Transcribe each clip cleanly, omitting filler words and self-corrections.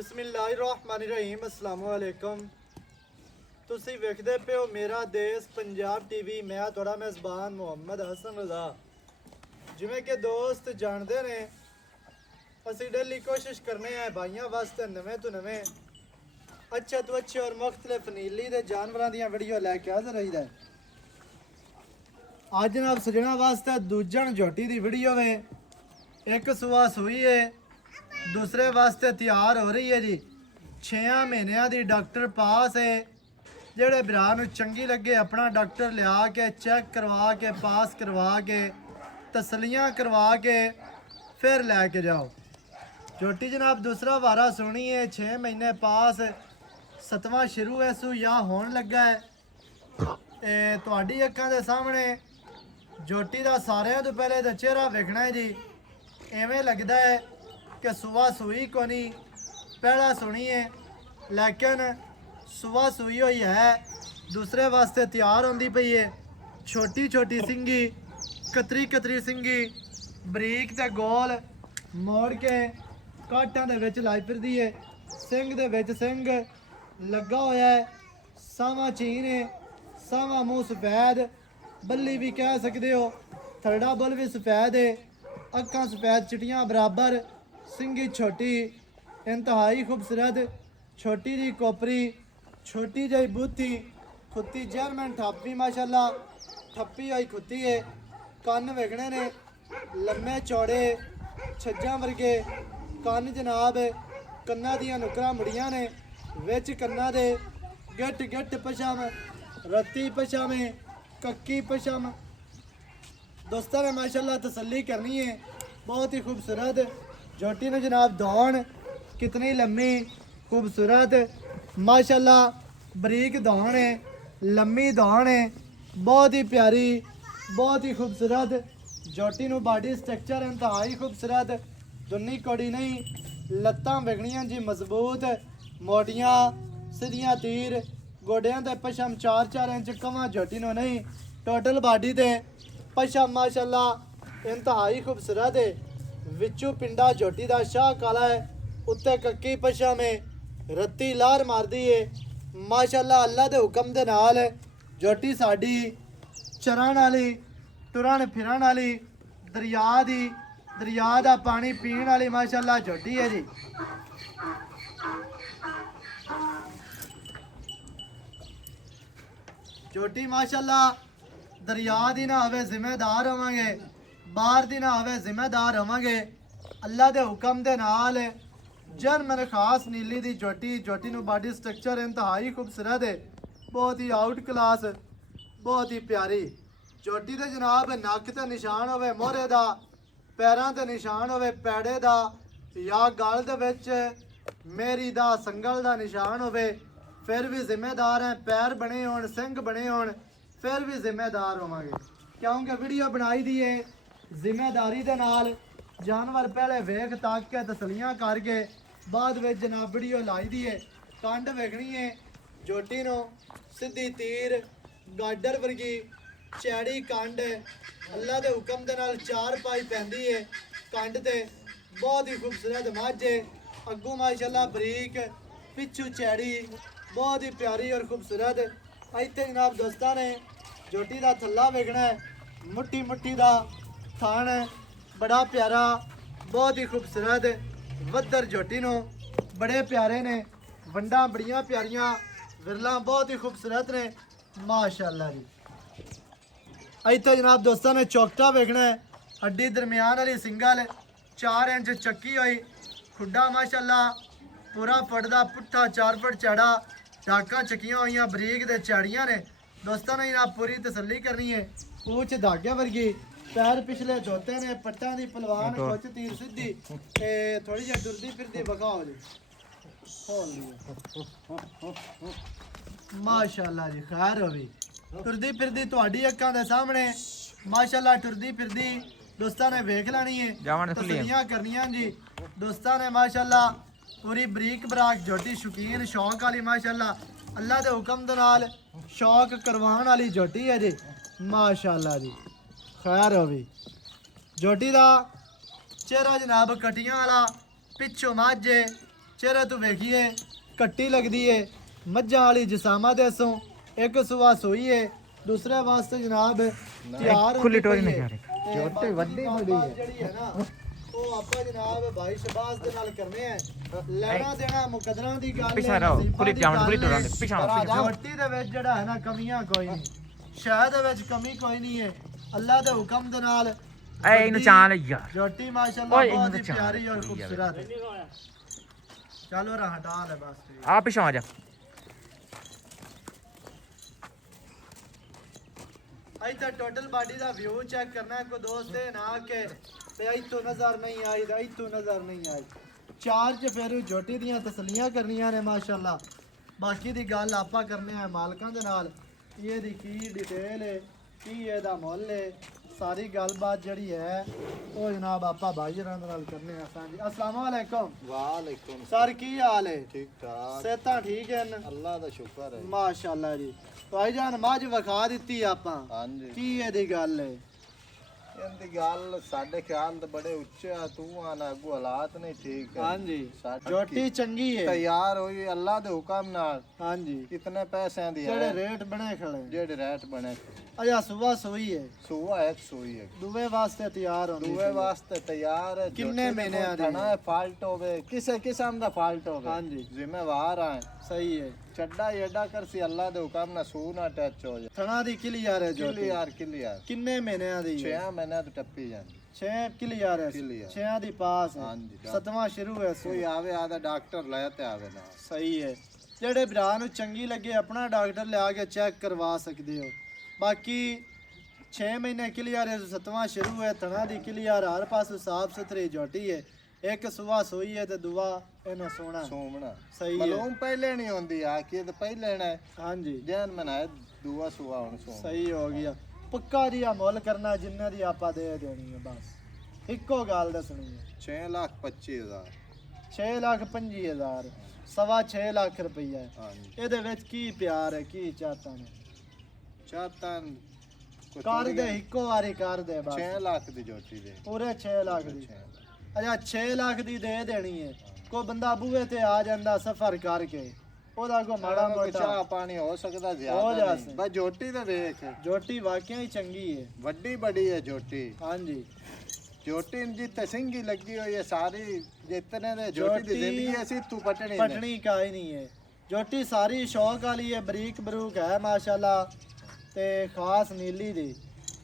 बिस्मिल्लाहिर्रहमानिर्रहीम अस्सलाम वालेकुम। ਤੁਸੀਂ ਵੇਖਦੇ ਪਿਓ ਮੇਰਾ ਦੇਸ਼ ਪੰਜਾਬ ਟੀਵੀ। ਮੈਂ ਤੁਹਾਡਾ ਮੇਜ਼ਬਾਨ ਮੁਹੰਮਦ ਹਸਨ ਰਜ਼ਾ। ਜਿਵੇਂ ਕਿ ਦੋਸਤ ਜਾਣਦੇ ਨੇ, ਅਸੀਂ ਡੇਲੀ ਕੋਸ਼ਿਸ਼ ਕਰਨੇ ਆ ਭਾਈਆਂ ਵਾਸਤੇ ਨਵੇਂ ਤੋਂ ਨਵੇਂ ਅੱਛੇ ਤੋਂ ਅੱਛੇ ਔਰ ਮੁਖਤਲਿਫ ਨੀਲੀ ਦੇ ਜਾਨਵਰਾਂ ਦੀਆਂ ਵੀਡੀਓ ਲੈ ਕੇ ਹਾਜ਼ਰ ਰਹੀਦਾ। ਅੱਜ ਜਨਾਬ ਸਜਣਾ ਵਾਸਤੇ ਦੂਜਣ ਝੋਟੀ ਦੀ ਵੀਡੀਓ ਵੇ। ਇੱਕ ਸੂਆ ਸੂਈ ਹੈ, दूसरे वास्ते तैयार हो रही है जी। 6 महीनों की डॉक्टर पास है। जेड़े भरा नूं चंगी लगे अपना डॉक्टर लिया के चेक करवा के पास करवा के तसलियां करवा के फिर लैके जाओ। झोटी जनाब दूसरा वारा सुनी है, 6 महीने पास, 7वां शुरू है सू या होने लगा है। तुहाडी अक्खां दे सामने झोटी का सारिਆਂ तो पहले तो चेहरा वेखना है जी। इवें लगता है कि सुबह सूई को नहीं, पहला सुनी है लेकिन सुबह सूई हुई है। दूसरे वास्ते तैयार होंदी पई है। छोटी छोटी सिंगी, कतरी कतरी सिंगी, बरीक ते गोल मोड़ के काटां दे विच लाई फिरदी है। सिंग दे विच सिंग लगा होया है। सावा चीन है, सावा मूँह सफेद, बल्ली भी कह सकते हो। थरड़ा बुल भी सफेद है, अक्खां सफेद चिटियां बराबर, सिंगी छोटी, इंतहाई खूबसूरत, छोटी जी कोपरी, छोटी जी बूथी, खुत्ती जर्मन ठप्पी माशाल्लाह, ठप्पी आई खुत्ती है। कन्न वेखने ने लम्मे चौड़े छज्जा वर्गे कन्न जनाब। कन्ना दियां नुकरां मुड़ियां ने, विच कन्ना दे गिट गिट पछम, रत्ती पछम, कक्की पछम। दोस्तों ने माशाल्लाह तसल्ली करनी है। बहुत ही खूबसूरत झोटी ने जनाब। दौड़ कितनी लम्मी खूबसूरत माशाल्लाह, बरीक दौड़ है, लम्मी दौड़ है, बहुत ही प्यारी, बहुत ही खूबसूरत झोटी नूं। बॉडी स्ट्रक्चर इंतहाई खूबसूरत, दुन्नी कौड़ी नहीं, लत्तां वेखणियां जी मजबूत, मोटियां सीधियां तीर, गोडियां ते पछम 4-4 इंच कवां झोटी नूं नहीं। टोटल बॉडी ते पछम माशाल्लाह इंतहाई खूबसूरत है। विचू पिंडा झोटी दा शाह काला है, उत्ते कक्की पछम है, रत्ती लार मारदी है माशाल्लाह। अल्लाह दे हुक्म दे नाल झोटी साडी चरण वाली, तुरन फिरन वाली, दरिया दा पानी पीण वाली माशाल्लाह झोटी है जी। झोटी माशाल्लाह दरिया दी ना होवे जिम्मेदार होवांगे, बाहर दी ना होवे जिम्मेदार होवांगे। अल्लाह दे हुक्म दे नाल जर्मन खास नीली दी झोटी। झोटी नूं बॉडी स्ट्रक्चर इंतहाई खूबसूरत है, बहुत ही आउट क्लास, बहुत ही प्यारी झोटी दे जनाब। नक ते निशान होवे मोहरे दा, पैरां ते निशान होवे पैड़े दा या गल दे विच मेरी दा संगल दा निशान होवे, फिर भी जिम्मेदार है। पैर बने होण, सिंग बने होण, फिर भी जिम्मेदार होवांगे, क्योंकि वीडियो बनाई दी है जिम्मेदारी दे नाल। जानवर पहले वेख तक के तसलियां करके बाद में जनाब वीडियो लाई दी है। कंड वेखनी है झोटी नो, सीधी तीर, गाडर वर्गी चैड़ी कंड। अल्लाह दे हुक्म दे नाल 4 पाई पैंदी है कंड ते। बहुत ही खूबसूरत मझ है, अगू माशाल्लाह बरीक, पिछू चैड़ी, बहुत ही प्यारी और खूबसूरत। इत्थे जनाब दोस्तां ने झोटी दा थल्ला वेखना है, मुट्ठी मुट्ठी दा थान बड़ा प्यारा, बहुत ही खूबसूरत वधर झोटी नो, बड़े प्यारे ने, वंडा बड़ियां प्यारियां, विरला बहुत ही खूबसूरत ने माशाल्लाह जी। इत्थे जनाब दोस्तों ने चौकटा वेखना है, हड्डी दरमियान वाली सिंगल, 4 इंच चक्की हुई, खुड्डा माशाल्लाह पूरा फटदा पुट्ठा, 4 फुट चौड़ा, टाकां चक्कियां हुई, बरीक दे चैड़ियां ने। दोस्तों ने जनाब पूरी तसल्ली करनी है। पूछ धागे वर्गी, पैर पिछले धोते ने, पट्टां दी पलवान, कुछ तीर सीधी ते थोड़ी जी दुरदी फिरदी बखाओ जी। माशाल्लाह जी, खैर होवी टुरदी फिरदी तुहाडी अक्खां दे सामने माशाल्लाह टुरदी फिरदी दोस्तां ने वेख लैनी है, तसल्लियां करनियां जी। दोस्तां ने माशाल्लाह पूरी बरीक बराक झोटी, शौकीन शौक वाली माशाल्लाह अल्लाह दे हुक्म दे नाल शौक करवाण वाली झोटी है जी माशाल्लाह जी। खैर होवी झोटी दा चेहरा जनाब कटियां वाला, पिछों माझे ਚਿਹਰੇ ਤੋਂ ਵੇਖੀਏ ਕੱਟੀ ਲੱਗਦੀ ਏ ਮੱਝਾਂ ਵਾਲੀ ਜਸਾਮਾ ਦੇ ਸੋਂ ਇੱਕ ਸੂਆ ਸੂਈ ਏ ਦੂਸਰੇ ਵਾਸਤੇ ਜਨਾਬ ਤਿਆਰ ਖੁੱਲੀ ਟੋਰੀ ਨਹੀਂ ਝੋਟੀ ਝੋਟੀ ਵੱਡੀ ਬੜੀ ਹੈ ਜਿਹੜੀ ਹੈ ਨਾ ਉਹ ਆਪਾਂ ਜਨਾਬ ਭਾਈ ਸ਼ਬਾਜ਼ ਦੇ ਨਾਲ ਕਰਨੇ ਆ ਲੈਣਾ ਦੇਣਾ ਮੁਕਦਰਾਂ ਦੀ ਗੱਲ ਪਿਛਾ ਰਹੋ ਖੁੱਲੀ ਜਾਵਣ ਖੁੱਲੀ ਟੋਰਾਂ ਦੇ ਪਿਛਾ ਝੋਟੀ ਦੇ ਵਿੱਚ ਜਿਹੜਾ ਹੈ ਨਾ ਕਮੀਆਂ ਕੋਈ ਨਹੀਂ ਸ਼ਾਇਦ ਦੇ ਵਿੱਚ ਕਮੀ ਕੋਈ ਨਹੀਂ ਹੈ ਅੱਲਾ ਦੇ ਹੁਕਮ ਦੇ ਨਾਲ ਐ ਇਹਨੂੰ ਚਾਲ ਯਾਰ ਝੋਟੀ ਮਾਸ਼ਾਅੱਲਾ ਬਹੁਤ ਹੀ ਪਿਆਰੀ ਔਰ ਖੂਬਸੂਰਤ ਹੈ ਚਲੋ ਰਾ ਹਟਾ ਲੈ ਬਸ ਆ ਪਿਛਾ ਆ ਜਾ ਅੱਜ ਤਾਂ ਟੋਟਲ ਬਾਡੀ ਦਾ ਵਿਊ ਚੈੱਕ ਕਰਨਾ ਹੈ ਕੋਈ ਦੋਸਤ ਇਹ ਨਾ ਕਿ ਤੇ ਇੱਥੋਂ ਨਜ਼ਰ ਨਹੀਂ ਆਈ ਤੇ ਇੱਥੋਂ ਨਜ਼ਰ ਨਹੀਂ ਆਈ ਚਾਰ ਚ ਫਿਰ ਝੋਟੀ ਦੀਆਂ ਤਸਲੀਆਂ ਕਰਨੀਆਂ ਨੇ ਮਾਸ਼ਾਅੱਲਾ ਬਾਕੀ ਦੀ ਗੱਲ ਆਪਾਂ ਕਰਨੇ ਆ ਮਾਲਕਾਂ ਦੇ ਨਾਲ ਇਹਦੀ ਕੀ ਡਿਟੇਲ ਹੈ ਕੀ ਇਹਦਾ ਮੁੱਲ ਹੈ ਸਾਰੀ ਗੱਲਬਾਤ ਜਿਹੜੀ ਹੈ ਉਹ ਜਨਾਬ ਆਪਾਂ ਭਾਈ ਜਰਾਂ ਦੇ ਨਾਲ ਕਰਨੇ ਆ ਸਾਂਝੀ अस्सलाम वालेकुम वालेकुम सर की हाल है ठीक ठाक सेहतां ठीक है अल्लाह दा शुक्र है माशाअल्लाह जी ਭਾਈਜਾਨ ਮੱਝ ਵਿਖਾ ਦਿੱਤੀ ਆਪਾਂ हाँ जी ਕੀ ਇਹਦੀ ਗੱਲ ਹੈ ਇਹਦੀ ਗੱਲ ਸਾਡੇ ਖਿਆਲ ਤੇ ਬੜੇ ਉੱਚੇ ਆ ਤੂੰ ਆਣਾ ਅੱਗੂ ਹਾਲਾਤ ਨਹੀਂ ਠੀਕ ਹੈ ਹਾਂਜੀ ਸਾਡੀ ਝੋਟੀ ਚੰਗੀ ਹੈ ਤਿਆਰ ਹੋਈ ਅੱਲਾਹ ਦੇ ਹੁਕਮ ਨਾਲ ਹਾਂਜੀ ਕਿਤਨੇ ਪੈਸਿਆਂ ਦੀ ਜਿਹੜੇ ਹੈ ਰੇਟ ਬਣੇ ਖੜੇ ਜਿਹੜੇ ਰੈਟ ਬਣੇ ਅਜਾ ਸਵੇਰ ਸੋਈ ਹੈ ਸੂਆ ਇੱਕ ਸੂਈ ਹੈ ਦੂਵੇ ਵਾਸਤੇ ਤਿਆਰ ਹੁੰਦੀ ਦੂਏ ਵਾਸਤੇ ਤਿਆਰ ਹੈ ਕਿੰਨੇ ਮਹੀਨਿਆਂ ਦੀ? ਧਣਾ ਫਾਲਟ ਹੋਵੇ ਕਿਸੇ ਕਿਸਮ ਦਾ ਫਾਲਟ ਹੋਵੇ ਹਾਂਜੀ ਜ਼ਿੰਮੇਵਾਰ ਆ ਸਹੀ ਹੈ ਚੱਡਾ ਏਡਾ ਕਰਸੀ ਅੱਲਾਹ ਦੇ ਹੁਕਮ ਨਾਲ ਸੂ ਨਾ ਟੱਚ ਹੋ ਜਾ ਥਣਾ ਦੀ ਕਲੀਅਰ ਹੈ ਝੋਟੀ ਕਿਲੀਅਰ ਕਿੰਨੇ ਮਹੀਨਿਆਂ ਦੀ 6 ਮਹੀਨਿਆਂ ਤੋਂ ਟੱਪੀ ਜਾਂਦੀ 6 ਕਲੀਅਰ ਹੈ Clear। 6 ਦੀ ਪਾਸ ਹੈ ਹਾਂਜੀ, ਸਤਵਾਂ ਸ਼ੁਰੂ ਹੈ ਕੋਈ ਆਵੇ ਆਦਾ ਡਾਕਟਰ ਲੈ ਤੇ ਆਵੇ ਨਾ ਸਹੀ ਹੈ ਜਿਹੜੇ ਭਰਾ ਨੂੰ ਚੰਗੀ ਲੱਗੇ ਆਪਣਾ ਡਾਕਟਰ ਲਿਆ ਕੇ ਚੈੱਕ ਕਰਵਾ ਸਕਦੇ ਹੋ ਬਾਕੀ 6 ਮਹੀਨੇ ਕਲੀਅਰ ਹੈ ਸਤਵਾਂ ਸ਼ੁਰੂ ਹੈ ਥਣਾ ਦੀ ਕਲੀਅਰ ਹਰ ਪਾਸੋਂ ਸਾਫ ਸੁਥਰੀ ਝੋਟੀ ਹੈ ਇੱਕ ਸੁਆ ਸੋਈ ਹੈ ਤੇ ਦੁਆ ਇਹਨਾਂ ਸੋਣਾ ਸੋਮਣਾ ਸਹੀ ਹੈ ਮਲੂਮ ਪਹਿਲੇ ਨਹੀਂ ਹੁੰਦੀ ਆ ਕਿ ਤੇ ਪਹਿਲੇ ਨਾ ਹਾਂਜੀ ਜੈਨ ਮਨਾਏ ਦੂਆ ਸੁਆ ਹੁਣ ਸੋਮ ਸਹੀ ਹੋ ਗਿਆ ਪੱਕਾ ਦੀ ਆ ਮੁੱਲ ਕਰਨਾ ਜਿੰਨੇ ਦੀ ਆਪਾਂ ਦੇ ਦੇਣੀ ਹੈ ਬਸ ਇੱਕੋ ਗੱਲ ਦੱਸਣੀ ਹੈ 6,25,000 6,25,000 ਸਵਾ 6 ਲੱਖ ਰੁਪਈਆ ਹੈ ਹਾਂਜੀ ਇਹਦੇ ਵਿੱਚ ਕੀ ਪਿਆਰ ਹੈ ਕੀ ਚਾਹਤਾ ਨੇ ਚਾਹਤਾਂ ਕਰ ਦੇ ਇੱਕੋ ਵਾਰੀ ਕਰ ਦੇ ਬਸ 6 ਲੱਖ ਦੀ ਜੋਟੀ ਦੇ ਪੂਰੇ 6 ਲੱਖ ਦੀ ਅੱਛਾ 6 ਲੱਖ ਦੀ ਦੇ ਦੇਣੀ ਹੈ ਕੋਈ ਬੰਦਾ ਬੂਹੇ ਤੇ ਆ ਜਾਂਦਾ ਸਫਰ ਕਰਕੇ ਉਹਦਾ ਕੋ ਮਾੜਾ ਮੋਟਾ ਚਾਹ ਪਾਣੀ ਹੋ ਸਕਦਾ ਹੋ ਜ਼ਿਆਦਾ ਜਾਸੇ। ਨਹੀਂ ਬਸ ਜੋਟੀ ਤੇ ਵੇਖ ਜੋਟੀ ਵਾਕਿਆ ਹੀ ਚੰਗੀ ਹੈ ਵੱਡੀ ਬੜੀ ਹੈ ਜੋਟੀ ਹਾਂਜੀ ਜੋਟੀ ਜਿੱਤੇ ਸਿੰਘੀ ਲੱਗੀ ਹੋਈ ਹੈ ਸਾਰੀ ਜਿਤਨੇ ਦੇ ਜੋਟੀ ਦੀ ਜ਼ਿੰਦਗੀ ਅਸੀਂ ਤੂੰ ਪਟਣੀ ਨੇ ਪਟਣੀ ਕਾਈ ਨਹੀਂ ਹੈ ਜੋਟੀ ਸਾਰੀ ਸ਼ੌਕ ਵਾਲੀ ਹੈ ਬਰੀਕ ਬਰੂਕ ਹੈ ਮਾਸ਼ਾਅੱਲਾ ਤੇ ਖਾਸ ਨੀਲੀ ਦੀ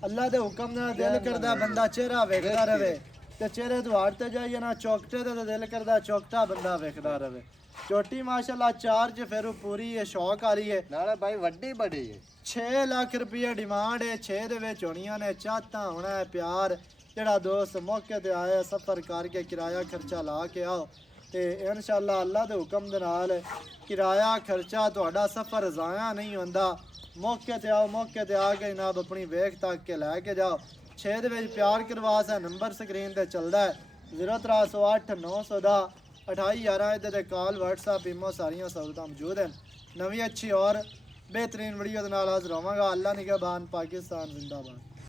ਅੱਲਾ ਦੇ ਹੁਕਮ ਨਾਲ ਦਿਲ ਕਰਦਾ ਬੰਦਾ ਚਿਹਰਾ ਵੇਖਦਾ ਰਵੇ ਤੇ ਚਿਹਰੇ ਤੋਂ ਹਟ ਤੇ ਜਾਈਏ ਨਾ ਚੌਕਟੇ ਤੇ ਦਿਲ ਕਰਦਾ ਚੌਕਟਾ ਬੰਦਾ ਵੇਖਦਾ ਰਵੇ ਚੋਟੀ ਮਾਸ਼ਾਅੱਲਾ ਚਾਰਜ ਫਿਰ ਪੂਰੀ ਹੈ ਸ਼ੌਕ ਆ ਰਹੀ ਹੈ ਨਾਲੇ ਭਾਈ ਵੱਡੀ ਬੜੀ ਹੈ 6 ਲੱਖ ਰੁਪਏ ਡਿਮਾਂਡ ਹੈ 6 ਦੇ ਵਿੱਚ ਹੋਣੀਆਂ ਨੇ ਚਾਹਤਾ ਹੋਣਾ ਹੈ ਪਿਆਰ ਜਿਹੜਾ ਦੋਸਤ ਮੌਕੇ ਤੇ ਆਇਆ ਸਫਰ ਕਰਕੇ ਕਿਰਾਇਆ ਖਰਚਾ ਲਾ ਕੇ ਆਓ ਤੇ ਇਨਸ਼ਾਅੱਲਾ ਅੱਲਾ ਦੇ ਹੁਕਮ ਦੇ ਨਾਲ ਕਿਰਾਇਆ ਖਰਚਾ ਤੁਹਾਡਾ ਸਫਰ ਜ਼ਾਇਆ ਨਹੀਂ ਹੁੰਦਾ ਮੌਕੇ ਤੇ ਆਓ ਮੌਕੇ ਤੇ ਆ ਕੇ ਜਨਾਬ ਆਪਣੀ ਵੇਖ ਤੱਕ ਕੇ ਲੈ ਕੇ ਜਾਓ 6 ਦੇ ਵਿੱਚ ਪਿਆਰ ਕਰਵਾ ਸਾ ਨੰਬਰ ਸਕਰੀਨ ਤੇ ਚੱਲਦਾ ਹੈ 0308 910 2811 ਇਹਦੇ ਤੇ ਕਾਲ WhatsApp ਇਮੋ ਸਾਰੀਆਂ ਸਹੂਲਤਾਂ ਮੌਜੂਦ ਹਨ ਨਵੀਂ ਅੱਛੀ ਔਰ बेहतरीन वीडियो के नाल हाजिर होवांगा अल्लाह निगहबान पाकिस्तान जिंदाबाद।